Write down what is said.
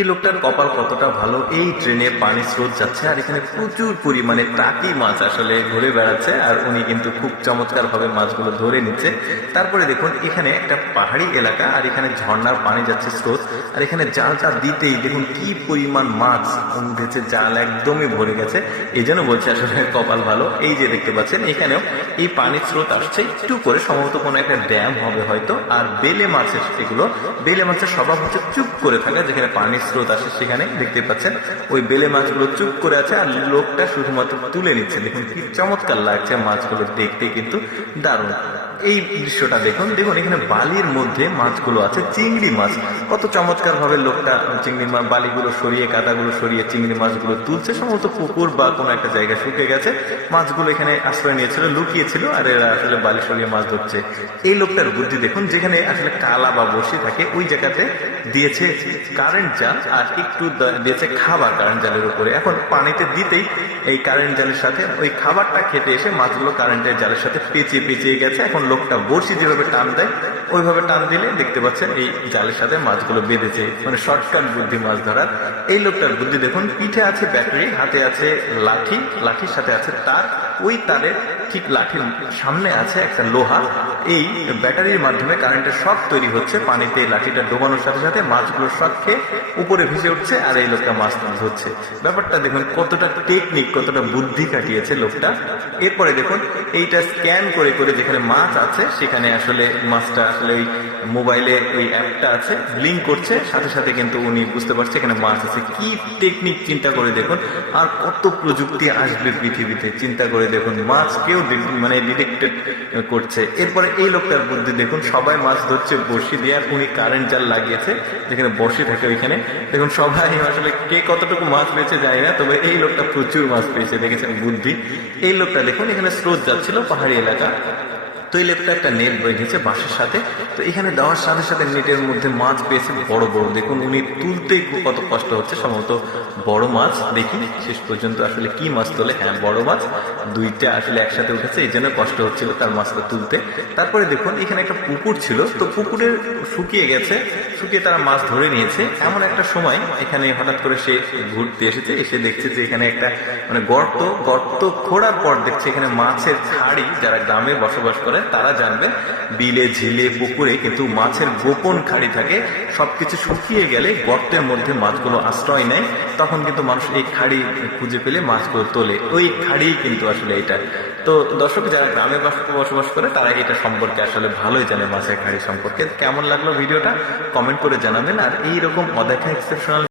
এই লোকটার কপাল কতটা ভালো, এই ট্রেনে পানির স্রোত যাচ্ছে আর এখানে প্রচুর পরিমাণে টাকি মাছ আসলে ঘুরে বেড়াচ্ছে আর উনি কিন্তু খুব চমৎকার ভাবে মাছগুলো ধরে নিচ্ছে। তারপরে দেখুন এখানে একটা পাহাড়ি এলাকা আর এখানে ঝর্ণার পানি যাচ্ছে স্রোত, আর এখানে জালটা দিতেই দেখুন কি পরিমাণ মাছ উঠেছে, জাল একদমই ভরে গেছে। এই জন্য বলছে আসলে কপাল ভালো। এই যে দেখতে পাচ্ছেন এখানেও এই পানির স্রোত আসছে একটু করে, সম্ভবত কোনো একটা ড্যাম হবে হয়তো। আর বেলে মাছের এগুলো, বেলে মাছের স্বভাব হচ্ছে চুপ করে থাকা, যেখানে পানির স্রোত আসে সেখানে দেখতে পাচ্ছেন ওই বেলে মাছগুলো চুপ করে আছে আর লোকটা শুধুমাত্র তুলে নিচ্ছে। দেখুন কি চমৎকার লাগছে মাছগুলো দেখতে, কিন্তু দারুণ এই দৃশ্যটা দেখুন। দেখুন এখানে বালির মধ্যে মাছগুলো আছে, চিংড়ি মাছ। কত চমৎকার ভাবে লোকটা চিংড়ি মাছ বালিগুলো সরিয়ে, কাদাগুলো সরিয়ে চিংড়ি মাছগুলো তুলছে। সম্ভবত পুকুর বা কোনো একটা জায়গা শুকিয়ে গেছে, মাছগুলো এখানে আশ্রয় নিয়েছিল, লুকিয়েছিল, আর এরা আসলে বালি সরিয়ে মাছ ধরছে। এই লোকটার বুদ্ধি দেখুন, যেখানে আসলে কালা বা বসে থাকে ওই জায়গাতে দিয়েছে কারেন্ট জাল আর একটু দিয়েছে খাবার কারেন্ট জালের উপরে। এখন পানিতে দিতেই এই কারেন্ট জালের সাথে ওই খাবারটা খেতে এসে মাছগুলো কারেন্টের জালের সাথে পেঁচিয়ে পেঁচিয়ে গেছে। এখন লোকটা বড়শি যেভাবে টান দেয় ওইভাবে টান দিলে দেখতে পাচ্ছেন এই জালের সাথে মাছগুলো বেঁধেছে। মানে শর্টকাট বুদ্ধি মাছ ধরার। এই লোকটার বুদ্ধি দেখুন, পিঠে আছে ব্যাটারি, হাতে আছে লাঠি, লাঠির সাথে আছে তার, ওই তারের ঠিক লাঠির সামনে আছে একটা লোহা। এই ব্যাটারির মাধ্যমে কারেন্টের শক তৈরি হচ্ছে, পানিতে লাঠিটা ডোবানোর সাথে সাথে মাছগুলো শক খেয়ে উপরে ভেসে উঠছে আর এই লোকটা মাছ ধরছে। ব্যাপারটা দেখুন কতটা টেকনিক, কতটা বুদ্ধি কাটিয়েছে লোকটা। এরপরে দেখুন এইটা স্ক্যান করে করে যেখানে মাছ আছে সেখানে আসলে মাছটা আসলে ওই মোবাইলে ওই অ্যাপটা আছে, ব্লিঙ্ক করছে, সাথে সাথে কিন্তু উনি বুঝতে পারছে এখানে মাছ আছে। কি টেকনিক চিন্তা করে দেখুন, আর কত প্রযুক্তি আসবে পৃথিবীতে চিন্তা করে দেখুন। মাছ কেউ মানে ডিটেক্টেড করছে। এরপরে এই লোকটার বুদ্ধি দেখুন, সবাই মাছ ধরছে বড়শি দিয়ে আর উনি কারেন্ট জাল লাগিয়েছে যেখানে বড়শি থাকে ওইখানে। দেখুন সবাই আসলে কে কতটুকু মাছ পেয়েছে জানি না, তবে এই লোকটা প্রচুর মাছ পেয়েছে, দেখেছেন বুদ্ধি। এই লোকটা দেখুন এখানে স্রোত যাচ্ছিল পাহাড়ি এলাকা, তো এই লোকটা একটা নেট বেঁধেছে বাঁশের সাথে, তো এখানে দেওয়ার সাথে সাথে নেটের মধ্যে মাছ পেয়েছে বড় বড়। দেখুন উনি তুলতেই কত কষ্ট হচ্ছে, সম্ভবত বড় মাছ। দেখি শেষ পর্যন্ত আসলে কি মাছ তোলে। হ্যাঁ বড় মাছ, দুইটা আসলে একসাথে উঠেছে, এই জন্য কষ্ট হচ্ছিল তার মাছটা তুলতে। তারপরে দেখুন এখানে একটা পুকুর ছিল, তো পুকুরের শুকিয়ে গেছে, শুকিয়ে তারা মাছ ধরে নিয়েছে। এমন একটা সময় এখানে হঠাৎ করে সে ঘুরতে এসেছে, এসে দেখছে যে এখানে একটা মানে গর্ত, গর্ত খোঁড়ার পর দেখছে এখানে মাছের খাড়ি। যারা গ্রামে বসবাস করে তারা জানবেন, বিলে ঝিলে পুকুরে কিন্তু মাছের গোপন খাড়ি থাকে। সবকিছু শুকিয়ে গেলে গর্তের মধ্যে মাছগুলো আশ্রয় নেয়, তখন কিন্তু মানুষ এই খাড়ি খুঁজে পেলে মাছগুলো তোলে। ওই খাড়ি কিন্তু আসলে এটা। তো দর্শক যারা গ্রামে বসবাস করে তারা এটা সম্পর্কে আসলে ভালোই জানে, মাছের খাড়ি সম্পর্কে। কেমন লাগলো ভিডিওটা কমেন্ট করে জানাবেন। আর এইরকম অদেখা এক্সেপশনাল